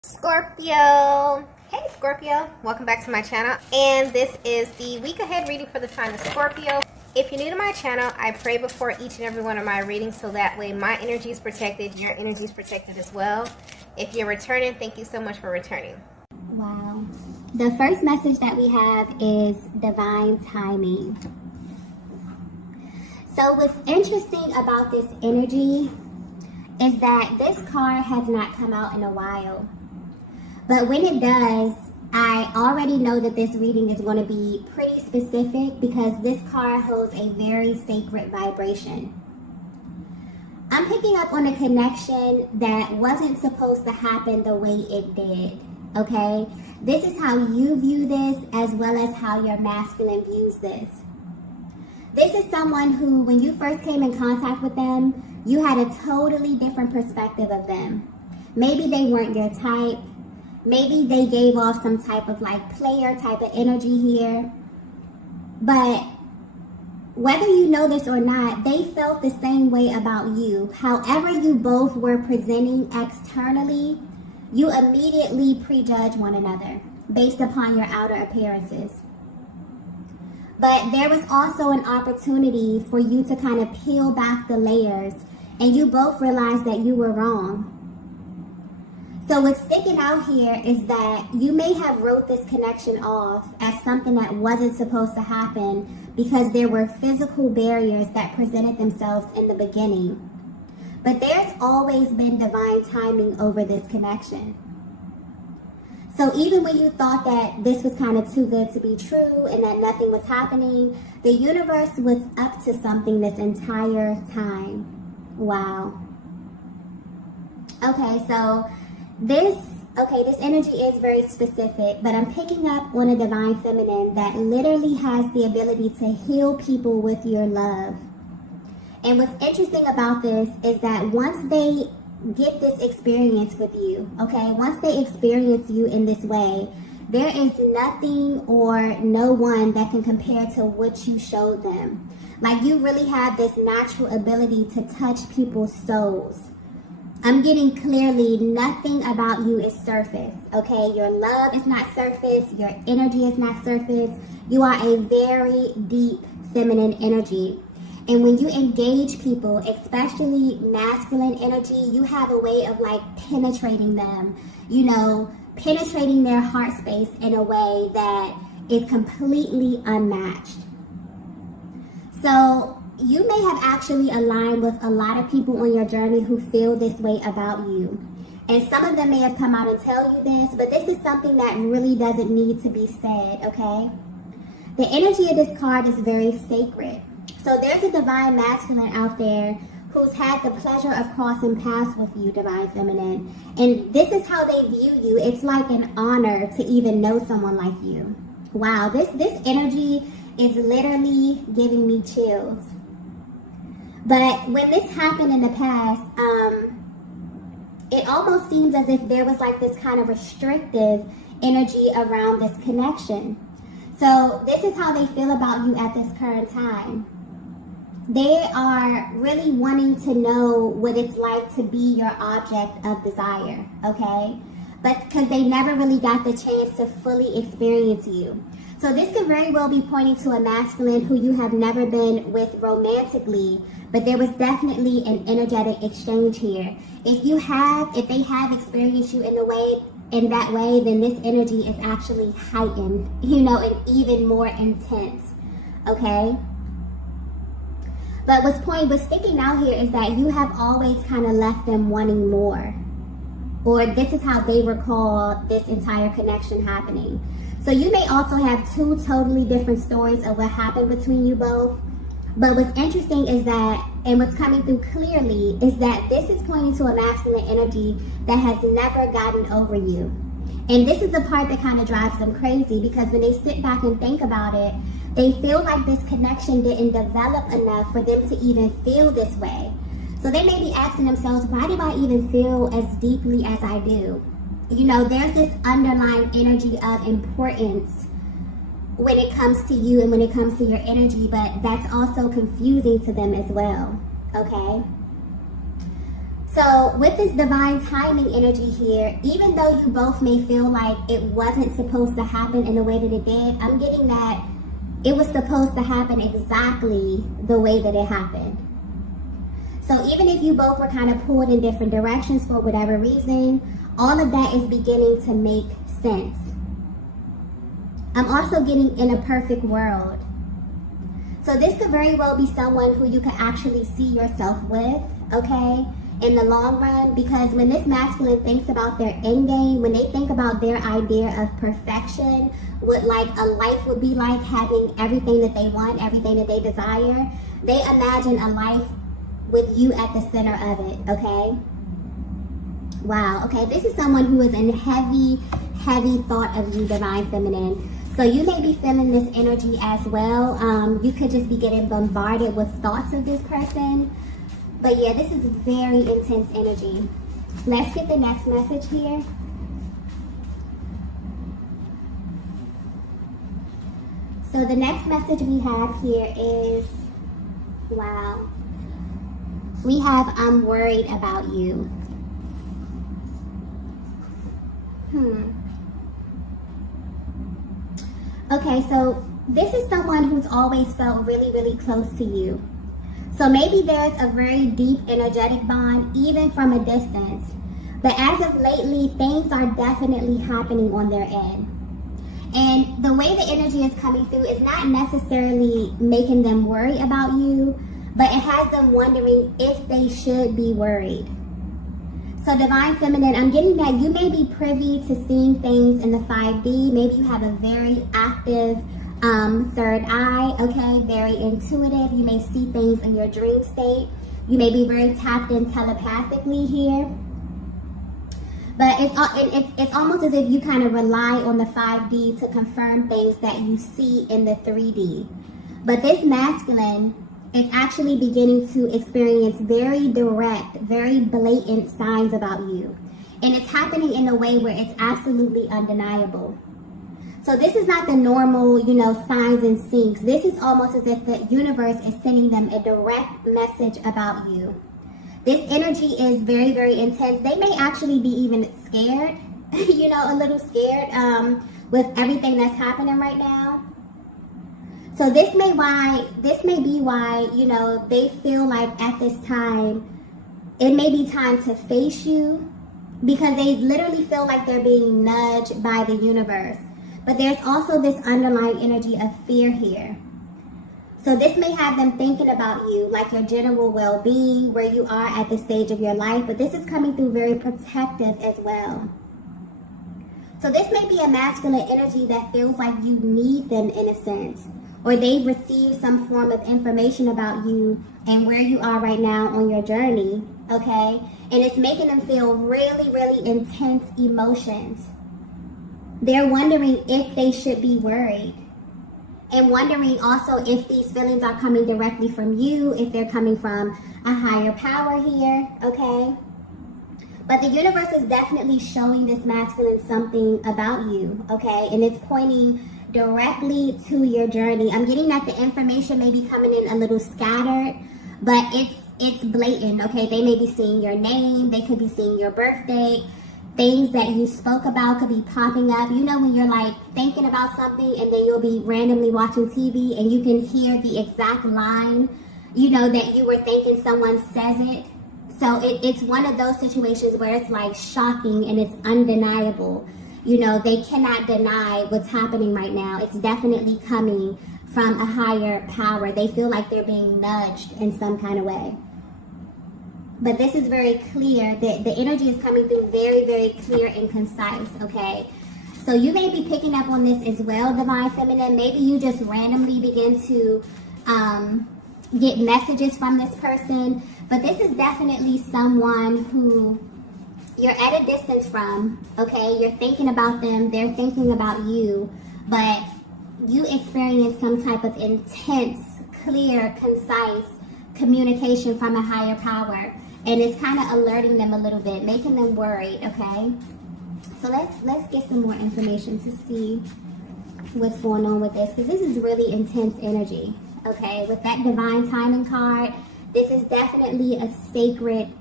Scorpio. Hey Scorpio, welcome back to my channel, and this is the week ahead reading for the sign of Scorpio. If you're new to my channel, I pray before each and every one of my readings so that way my energy is protected, your energy is protected as well. If you're returning, thank you so much for returning. Wow. The first message that we have is divine timing. So what's interesting about this energy is that this card has not come out in a while. But when it does, I already know that this reading is going to be pretty specific because this card holds a very sacred vibration. I'm picking up on a connection that wasn't supposed to happen the way it did, okay? This is how you view this as well as how your masculine views this. This is someone who, when you first came in contact with them, you had a totally different perspective of them. Maybe they weren't your type. Maybe they gave off some type of like player type of energy here. But whether you know this or not, they felt the same way about you. However you both were presenting externally, you immediately prejudge one another based upon your outer appearances. But there was also an opportunity for you to kind of peel back the layers, and you both realized that you were wrong. So what's sticking out here is that you may have wrote this connection off as something that wasn't supposed to happen because there were physical barriers that presented themselves in the beginning. But there's always been divine timing over this connection. So even when you thought that this was kind of too good to be true and that nothing was happening, the universe was up to something this entire time. Wow. Okay, so this energy is very specific, but I'm picking up on a divine feminine that literally has the ability to heal people with your love. And what's interesting about this is that once they get this experience with you, okay, once they experience you in this way, there is nothing or no one that can compare to what you showed them. Like, you really have this natural ability to touch people's souls. I'm getting clearly nothing about you is surface, okay? Your love is not surface. Your energy is not surface. You are a very deep feminine energy. And when you engage people, especially masculine energy, you have a way of like penetrating them, you know, penetrating their heart space in a way that is completely unmatched. So you may have actually aligned with a lot of people on your journey who feel this way about you. And some of them may have come out and tell you this, but this is something that really doesn't need to be said, okay? The energy of this card is very sacred. So there's a divine masculine out there who's had the pleasure of crossing paths with you, divine feminine. And this is how they view you. It's like an honor to even know someone like you. Wow, this energy is literally giving me chills. But when this happened in the past, it almost seems as if there was like this kind of restrictive energy around this connection. So this is how they feel about you at this current time. They are really wanting to know what it's like to be your object of desire, okay? But because they never really got the chance to fully experience you. So this could very well be pointing to a masculine who you have never been with romantically, but there was definitely an energetic exchange here. If they have experienced you in that way, then this energy is actually heightened, you know, and even more intense, okay? But what's sticking out here is that you have always kind of left them wanting more. Or this is how they recall this entire connection happening. So you may also have two totally different stories of what happened between you both. But what's interesting is that, and what's coming through clearly, is that this is pointing to a masculine energy that has never gotten over you. And this is the part that kind of drives them crazy, because when they sit back and think about it, they feel like this connection didn't develop enough for them to even feel this way. So they may be asking themselves, why do I even feel as deeply as I do? You know, there's this underlying energy of importance when it comes to you and when it comes to your energy, but that's also confusing to them as well, okay? So with this divine timing energy here, even though you both may feel like it wasn't supposed to happen in the way that it did, I'm getting that it was supposed to happen exactly the way that it happened. So even if you both were kind of pulled in different directions for whatever reason, all of that is beginning to make sense. I'm also getting in a perfect world. So this could very well be someone who you can actually see yourself with, okay, in the long run, because when this masculine thinks about their end game, when they think about their idea of perfection, what like a life would be like, having everything that they want, everything that they desire, they imagine a life with you at the center of it, okay? Wow, okay, this is someone who is in heavy thought of you, divine feminine. So you may be feeling this energy as well. You could just be getting bombarded with thoughts of this person. But yeah, this is very intense energy. Let's get the next message here. So the next message we have here is, wow. We have, I'm worried about you. Okay, so this is someone who's always felt really close to you. So maybe there's a very deep energetic bond, even from a distance. But as of lately, things are definitely happening on their end. And the way the energy is coming through is not necessarily making them worry about you, but it has them wondering if they should be worried. So divine feminine, I'm getting that you may be privy to seeing things in the 5D. Maybe you have a very active third eye, okay, very intuitive. You may see things in your dream state. You may be very tapped in telepathically here. But it's almost as if you kind of rely on the 5D to confirm things that you see in the 3D. But this masculine is actually beginning to experience very direct, very blatant signs about you. And it's happening in a way where it's absolutely undeniable. So this is not the normal, signs and syncs. This is almost as if the universe is sending them a direct message about you. This energy is very intense. They may actually be even scared, a little scared with everything that's happening right now. So this may be why, they feel like at this time, it may be time to face you, because they literally feel like they're being nudged by the universe. But there's also this underlying energy of fear here. So this may have them thinking about you, like your general well-being, where you are at this stage of your life, but this is coming through very protective as well. So this may be a masculine energy that feels like you need them in a sense, or they've received some form of information about you and where you are right now on your journey, okay? And it's making them feel really intense emotions. They're wondering if they should be worried, and wondering also if these feelings are coming directly from you, if they're coming from a higher power here, okay? But the universe is definitely showing this masculine something about you, okay? And it's pointing directly to your journey. I'm getting that the information may be coming in a little scattered, but it's blatant, okay? They may be seeing your name, they could be seeing your birthday. Things that you spoke about could be popping up. When you're like thinking about something and then you'll be randomly watching TV and you can hear the exact line, that you were thinking someone says it. So it's one of those situations where it's like shocking and it's undeniable. They cannot deny what's happening right now. It's definitely coming from a higher power. They feel like they're being nudged in some kind of way. But this is very clear. The energy is coming through very clear and concise, okay? So you may be picking up on this as well, divine feminine. Maybe you just randomly begin to get messages from this person. But this is definitely someone who you're at a distance from, okay? You're thinking about them. They're thinking about you. But you experience some type of intense, clear, concise communication from a higher power. And it's kind of alerting them a little bit, making them worried, okay? So let's get some more information to see what's going on with this, because this is really intense energy, okay? With that divine timing card, this is definitely a sacred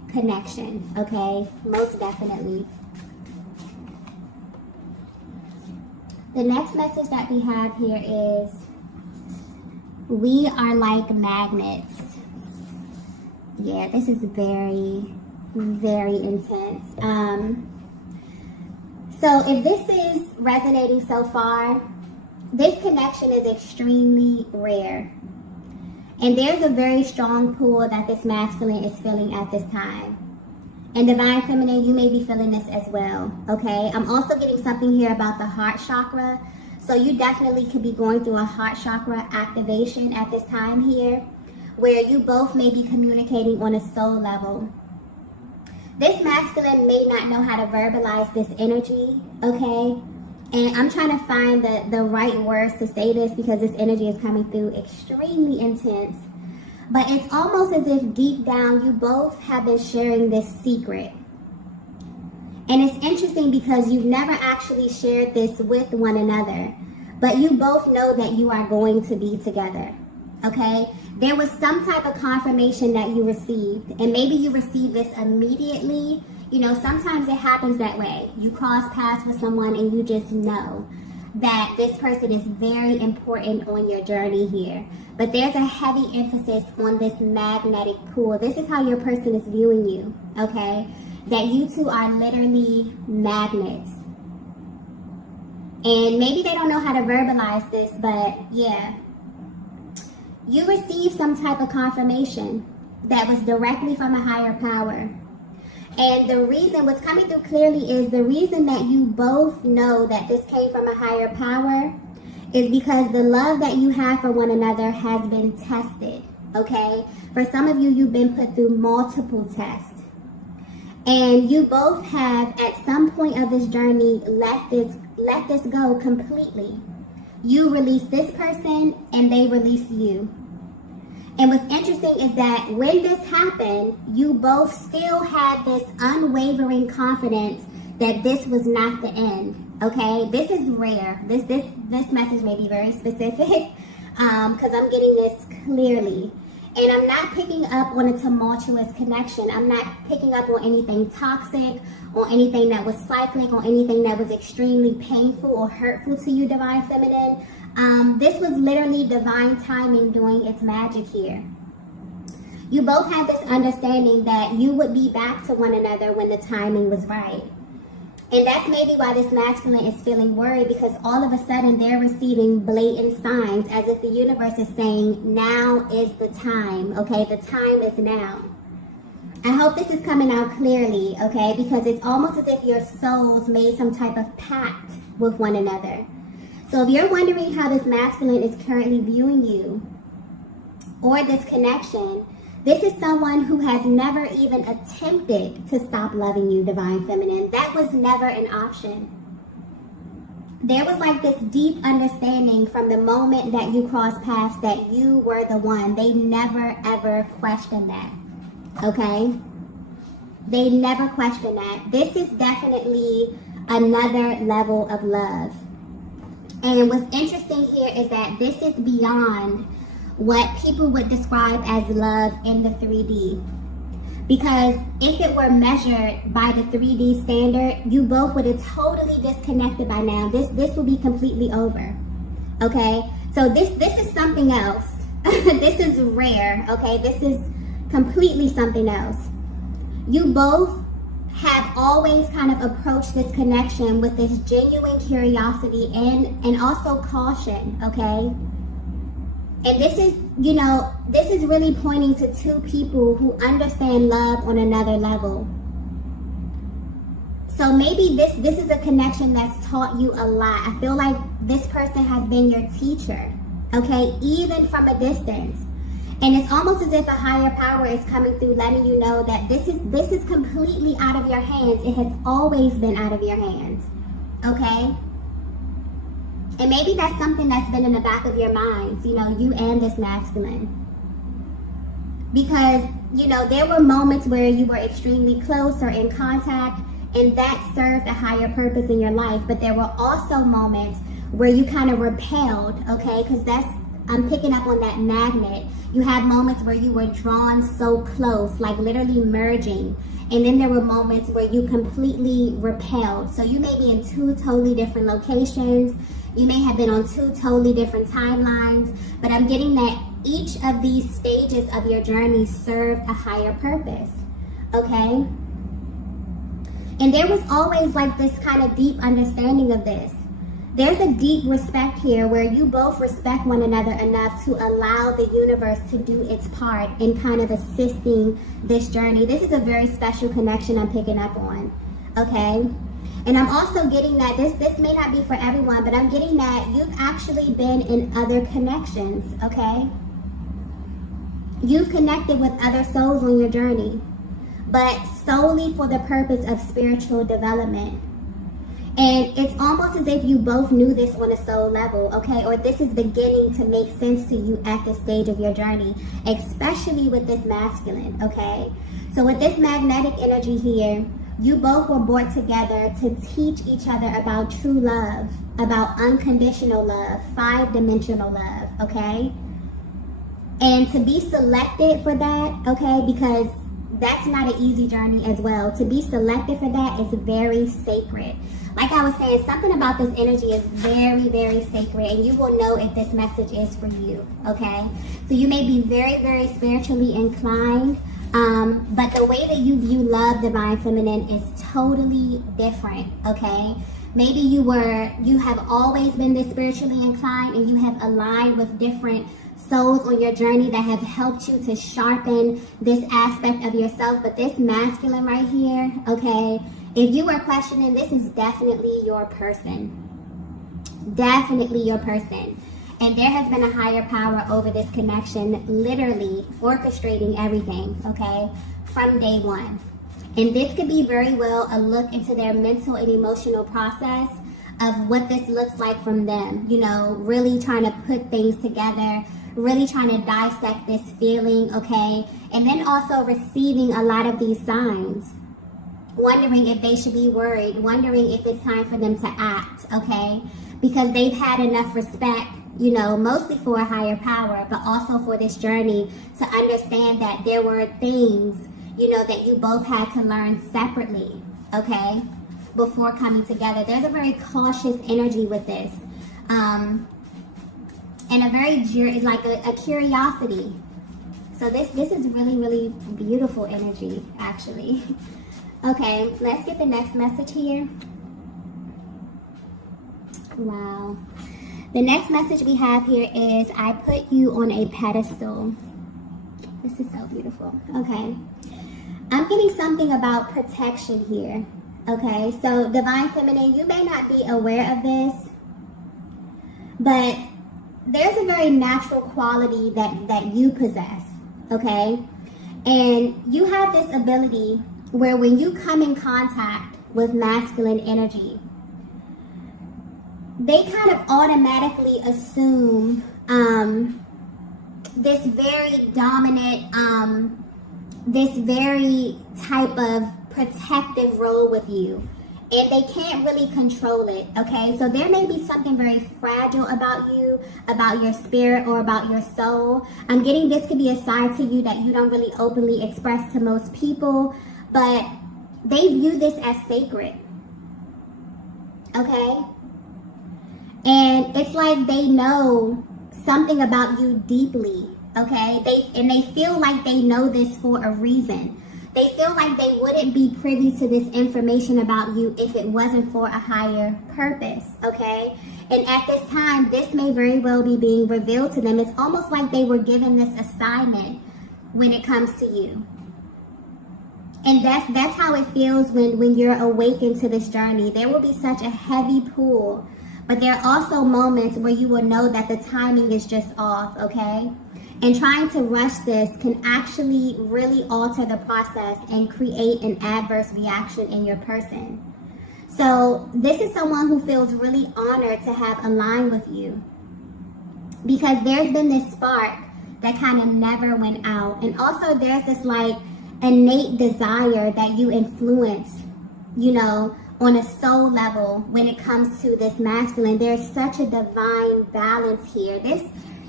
connection, okay? Most definitely. The next message that we have here is, we are like magnets. Yeah, this is very, very intense. So if this is resonating so far, this connection is extremely rare. And there's a very strong pull that this masculine is feeling at this time. And divine feminine, you may be feeling this as well, okay? I'm also getting something here about the heart chakra. So you definitely could be going through a heart chakra activation at this time here, where you both may be communicating on a soul level. This masculine may not know how to verbalize this energy, okay? And I'm trying to find the right words to say this because this energy is coming through extremely intense. But it's almost as if deep down you both have been sharing this secret. And it's interesting because you've never actually shared this with one another. But you both know that you are going to be together, okay? There was some type of confirmation that you received. And maybe you received this immediately. You know, sometimes it happens that way. You cross paths with someone and you just know that this person is very important on your journey here. But there's a heavy emphasis on this magnetic pull. This is how your person is viewing you, okay? That you two are literally magnets. And maybe they don't know how to verbalize this, but yeah. You received some type of confirmation that was directly from a higher power. And the reason, what's coming through clearly is the reason that you both know that this came from a higher power is because the love that you have for one another has been tested, okay? For some of you, you've been put through multiple tests. And you both have, at some point of this journey, let this go completely. You release this person and they release you. And what's interesting is that when this happened, you both still had this unwavering confidence that this was not the end, okay? This is rare. This message may be very specific because I'm getting this clearly. And I'm not picking up on a tumultuous connection. I'm not picking up on anything toxic, or anything that was cyclic, or anything that was extremely painful or hurtful to you, divine feminine. This was literally divine timing doing its magic here. You both had this understanding that you would be back to one another when the timing was right. And that's maybe why this masculine is feeling worried, because all of a sudden they're receiving blatant signs as if the universe is saying, now is the time, okay? The time is now. I hope this is coming out clearly, okay? Because it's almost as if your souls made some type of pact with one another. So if you're wondering how this masculine is currently viewing you or this connection, this is someone who has never even attempted to stop loving you, divine feminine. That was never an option. There was like this deep understanding from the moment that you crossed paths that you were the one. They never ever questioned that, okay? They never questioned that. This is definitely another level of love. And what's interesting here is that this is beyond what people would describe as love in the 3D. Because if it were measured by the 3D standard, you both would have totally disconnected by now. This will be completely over, okay? So this is something else. This is rare, okay? This is completely something else. You both have always kind of approached this connection with this genuine curiosity and also caution, okay? And this is, you know, this is really pointing to two people who understand love on another level. So maybe this is a connection that's taught you a lot. I feel like this person has been your teacher, okay, even from a distance. And it's almost as if a higher power is coming through, letting you know that this is completely out of your hands. It has always been out of your hands, okay? And maybe that's something that's been in the back of your minds, you know, you and this masculine. Because, you know, there were moments where you were extremely close or in contact, and that served a higher purpose in your life. But there were also moments where you kind of repelled, okay? Because that's I'm picking up on that magnet. You had moments where you were drawn so close, like literally merging. And then there were moments where you completely repelled. So you may be in two totally different locations. You may have been on two totally different timelines. But I'm getting that each of these stages of your journey served a higher purpose. Okay? And there was always like this kind of deep understanding of this. There's a deep respect here where you both respect one another enough to allow the universe to do its part in kind of assisting this journey. This is a very special connection I'm picking up on, okay? And I'm also getting that this may not be for everyone, but I'm getting that you've actually been in other connections, okay? You've connected with other souls on your journey, but solely for the purpose of spiritual development. And it's almost as if you both knew this on a soul level, okay? Or this is beginning to make sense to you at this stage of your journey, especially with this masculine, okay? So with this magnetic energy here, you both were brought together to teach each other about true love, about unconditional love, 5-dimensional love, okay? And to be selected for that, okay, because that's not an easy journey as well. To be selected for that is very sacred. Like I was saying, something about this energy is very, very sacred, and you will know if this message is for you, okay? So you may be very, very spiritually inclined, but the way that you view love, divine feminine, is totally different, okay? Maybe you have always been this spiritually inclined, and you have aligned with different souls on your journey that have helped you to sharpen this aspect of yourself. But this masculine right here, okay, if you were questioning, this is definitely your person. Definitely your person. And there has been a higher power over this connection, literally orchestrating everything, okay, from day one. And this could be very well a look into their mental and emotional process of what this looks like from them. You know, really trying to put things together, really trying to dissect this feeling, okay? And then also receiving a lot of these signs. Wondering if they should be worried, wondering if it's time for them to act, okay? Because they've had enough respect, you know, mostly for a higher power, but also for this journey to understand that there were things, you know, that you both had to learn separately, okay, before coming together. There's a very cautious energy with this, and a very, like a curiosity. So this is really, really beautiful energy, actually. Okay, let's get the next message here. Wow. The next message we have here is, I put you on a pedestal. This is so beautiful. Okay. I'm getting something about protection here. Okay, so divine feminine, you may not be aware of this, but there's a very natural quality that you possess. Okay, and you have this ability where when you come in contact with masculine energy, they kind of automatically assume this very dominant, this very type of protective role with you. And they can't really control it, okay? So there may be something very fragile about you, about your spirit, or about your soul. I'm getting this could be a side to you that you don't really openly express to most people, but they view this as sacred, okay? And it's like they know something about you deeply, okay? They feel like they know this for a reason. They feel like they wouldn't be privy to this information about you if it wasn't for a higher purpose, okay? And at this time, this may very well be being revealed to them. It's almost like they were given this assignment when it comes to you. And that's how it feels when you're awakened to this journey. There will be such a heavy pull, but there are also moments where you will know that the timing is just off, okay? And trying to rush this can actually really alter the process and create an adverse reaction in your person. So this is someone who feels really honored to have aligned with you, because there's been this spark that kind of never went out. And also there's this like innate desire that you influence, you know, on a soul level when it comes to this masculine. There's such a divine balance here.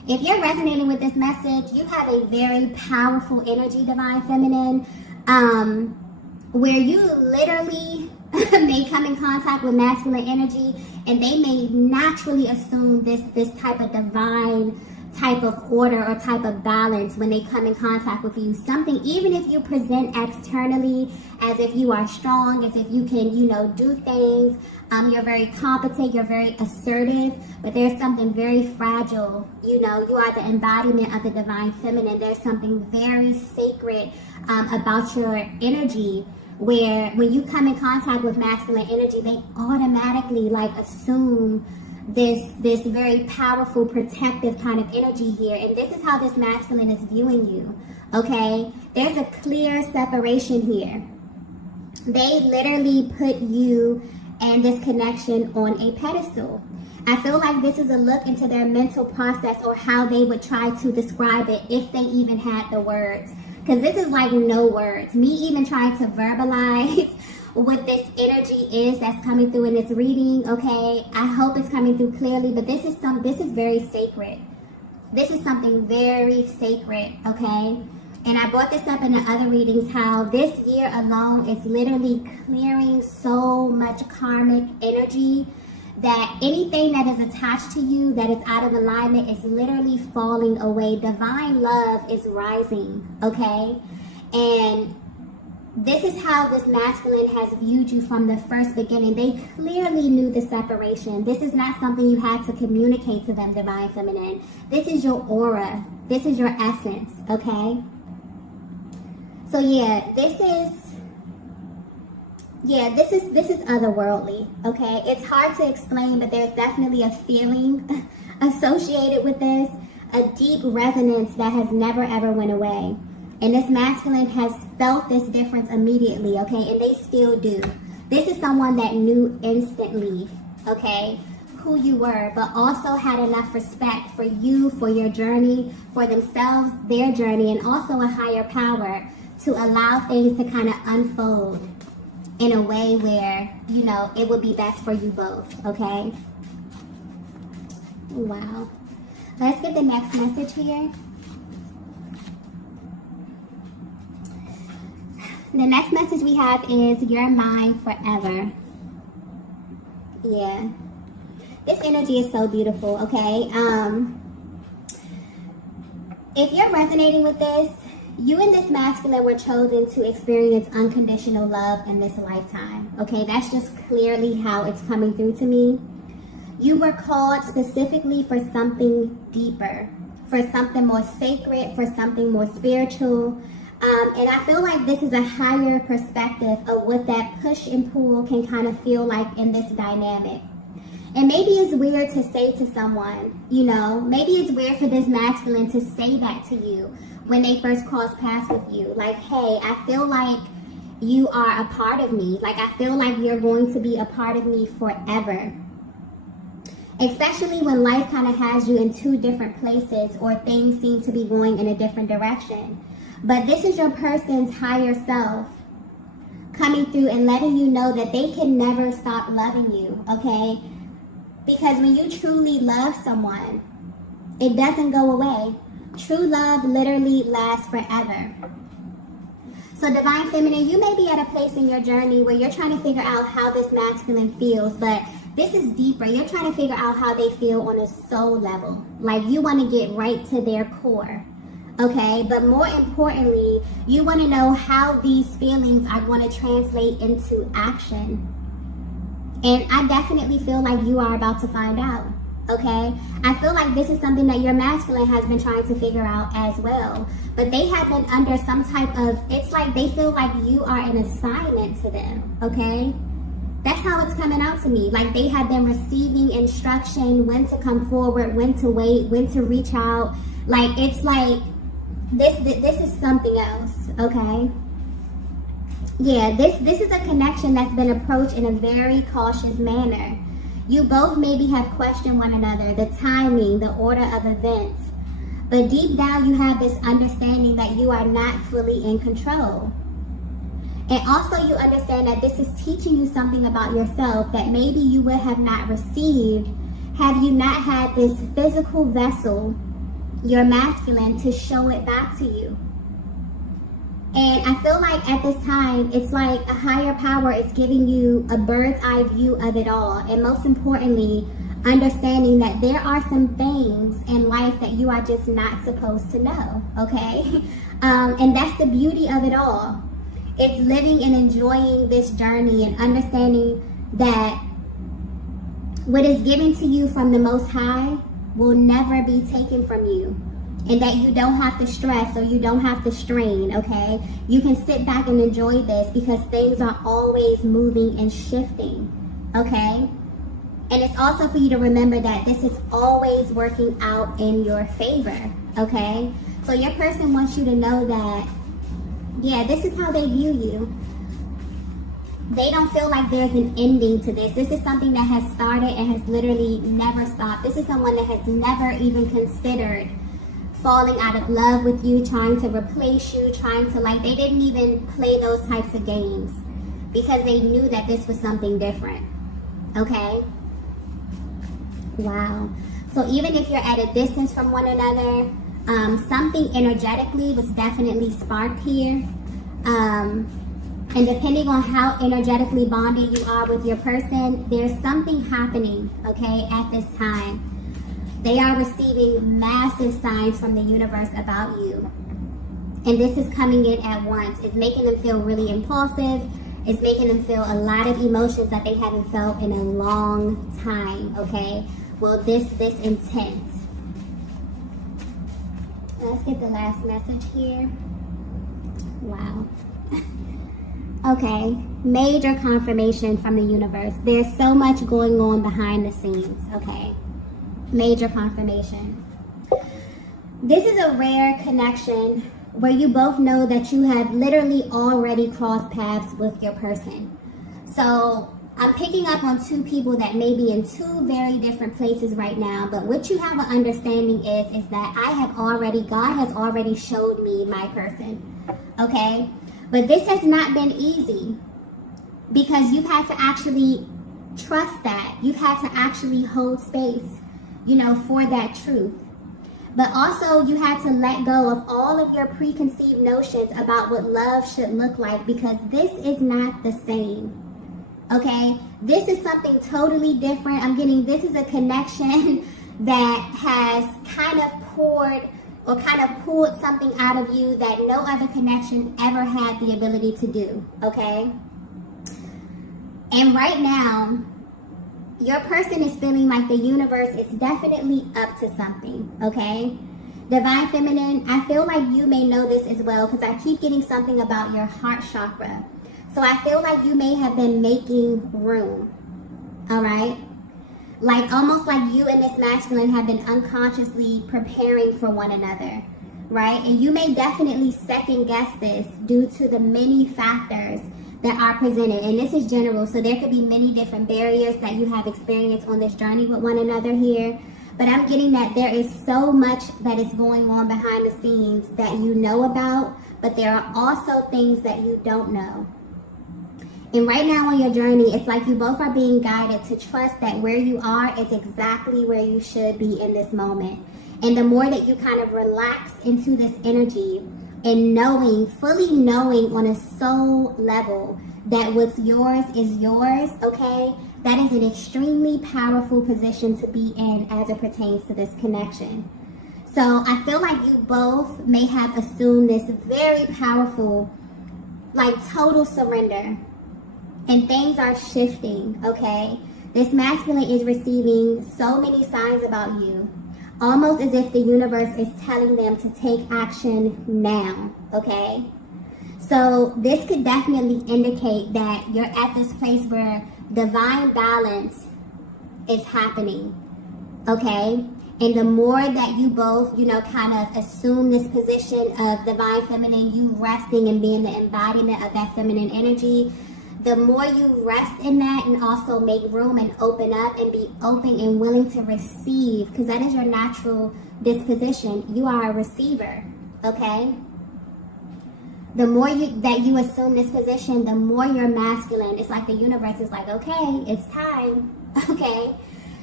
If you're resonating with this message, you have a very powerful energy, Divine Feminine, where you literally may come in contact with masculine energy, and they may naturally assume this type of divine type of order or type of balance when they come in contact with you. Something, even if you present externally as if you are strong, as if you can, do things, you're very competent, you're very assertive, but there's something very fragile. You are the embodiment of the Divine Feminine. There's something very sacred about your energy, where when you come in contact with masculine energy, they automatically assume this very powerful protective kind of energy here. And this is how this masculine is viewing you. Okay, there's a clear separation here. They literally put you and this connection on a pedestal. I feel like this is a look into their mental process, or how they would try to describe it if they even had the words. Because this is no words. Me even trying to verbalize what this energy is that's coming through in this reading, okay? I hope it's coming through clearly, but this is very sacred. This is something very sacred, okay? And I brought this up in the other readings, how this year alone is literally clearing so much karmic energy, that anything that is attached to you that is out of alignment is literally falling away. Divine love is rising, okay? And this is how this masculine has viewed you from the first beginning. They clearly knew the separation. This is not something you had to communicate to them, Divine Feminine. This is your aura. This is your essence, okay? So this is otherworldly, okay? It's hard to explain, but there's definitely a feeling associated with this, a deep resonance that has never ever went away. And this masculine has felt this difference immediately, okay? And they still do. This is someone that knew instantly, okay, who you were, but also had enough respect for you, for your journey, for themselves, their journey, and also a higher power to allow things to kind of unfold in a way where, it would be best for you both, okay? Wow. Let's get the next message here. The next message we have is, you're mine forever. Yeah. This energy is so beautiful, okay? If you're resonating with this, you and this masculine were chosen to experience unconditional love in this lifetime, okay? That's just clearly how it's coming through to me. You were called specifically for something deeper, for something more sacred, for something more spiritual. And I feel like this is a higher perspective of what that push and pull can kind of feel like in this dynamic. And maybe it's weird to say to someone, maybe it's weird for this masculine to say that to you when they first cross paths with you. Like, hey, I feel like you are a part of me. Like, I feel like you're going to be a part of me forever. Especially when life kind of has you in two different places, or things seem to be going in a different direction. But this is your person's higher self coming through and letting you know that they can never stop loving you, okay? Because when you truly love someone, it doesn't go away. True love literally lasts forever. So Divine Feminine, you may be at a place in your journey where you're trying to figure out how this masculine feels, but this is deeper. You're trying to figure out how they feel on a soul level. Like, you want to get right to their core. Okay, but more importantly, you want to know how these feelings are going to translate into action. And I definitely feel like you are about to find out. Okay, I feel like this is something that your masculine has been trying to figure out as well. But they have been under some type of, it's like they feel like you are an assignment to them. Okay, that's how it's coming out to me. Like, they have been receiving instruction, when to come forward, when to wait, when to reach out. Like, it's like, this is something else, okay? Yeah, this is a connection that's been approached in a very cautious manner. You both maybe have questioned one another, the timing, the order of events. But deep down, you have this understanding that you are not fully in control. And also, you understand that this is teaching you something about yourself that maybe you would have not received had you not had this physical vessel your masculine to show it back to you. And I feel like at this time, it's like a higher power is giving you a bird's eye view of it all. And most importantly, understanding that there are some things in life that you are just not supposed to know, okay? And that's the beauty of it all. It's living and enjoying this journey and understanding that what is given to you from the Most High will never be taken from you. And that you don't have to stress or you don't have to strain, okay? You can sit back and enjoy this because things are always moving and shifting, okay? And it's also for you to remember that this is always working out in your favor, okay? So your person wants you to know that, yeah, this is how they view you. They don't feel like there's an ending to this. This is something that has started and has literally never stopped. This is someone that has never even considered falling out of love with you, trying to replace you, they didn't even play those types of games because they knew that this was something different, okay? Wow. So even if you're at a distance from one another, something energetically was definitely sparked here. And depending on how energetically bonded you are with your person, there's something happening, okay, at this time. They are receiving massive signs from the universe about you. And this is coming in at once. It's making them feel really impulsive. It's making them feel a lot of emotions that they haven't felt in a long time, okay? Well, this intense. Let's get the last message here. Wow. Okay, major confirmation from the universe. There's so much going on behind the scenes, okay? Major confirmation. This is a rare connection where you both know that you have literally already crossed paths with your person. So I'm picking up on two people that may be in two very different places right now, but what you have an understanding is that God has already showed me my person, okay? But this has not been easy because you've had to actually trust that. You've had to actually hold space, for that truth. But also you had to let go of all of your preconceived notions about what love should look like because this is not the same, okay? This is something totally different. This is a connection that has kind of pulled something out of you that no other connection ever had the ability to do, okay? And right now, your person is feeling like the universe is definitely up to something, okay? Divine Feminine, I feel like you may know this as well because I keep getting something about your heart chakra. So I feel like you may have been making room, all right? Like almost like you and this masculine have been unconsciously preparing for one another, right? And you may definitely second guess this due to the many factors that are presented. And this is general, so there could be many different barriers that you have experienced on this journey with one another here. But I'm getting that there is so much that is going on behind the scenes that you know about, but there are also things that you don't know. And right now on your journey, it's like you both are being guided to trust that where you are is exactly where you should be in this moment. And the more that you kind of relax into this energy and fully knowing on a soul level that what's yours is yours, okay, that is an extremely powerful position to be in as it pertains to this connection. So I feel like you both may have assumed this very powerful, like total surrender. And things are shifting, okay? This masculine is receiving so many signs about you, almost as if the universe is telling them to take action now, okay? So this could definitely indicate that you're at this place where divine balance is happening, okay? And the more that you both, kind of assume this position of divine feminine, you resting and being the embodiment of that feminine energy, the more you rest in that and also make room and open up and be open and willing to receive, because that is your natural disposition. You are a receiver, okay? The more that you assume this position, the more you're masculine. It's like the universe is like, okay, it's time, okay?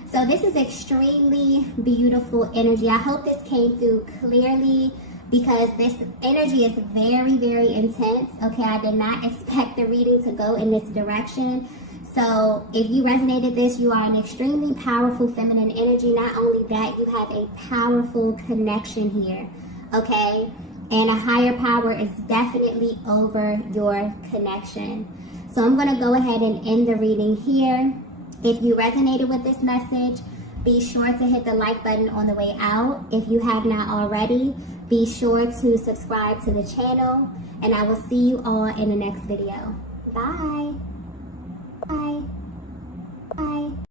So this is extremely beautiful energy. I hope this came through clearly because this energy is very, very intense. Okay, I did not expect the reading to go in this direction. So if you resonated this, you are an extremely powerful feminine energy. Not only that, you have a powerful connection here, okay? And a higher power is definitely over your connection. So I'm going to go ahead and end the reading here. If you resonated with this message, be sure to hit the like button on the way out. If you have not already, be sure to subscribe to the channel. And I will see you all in the next video. Bye.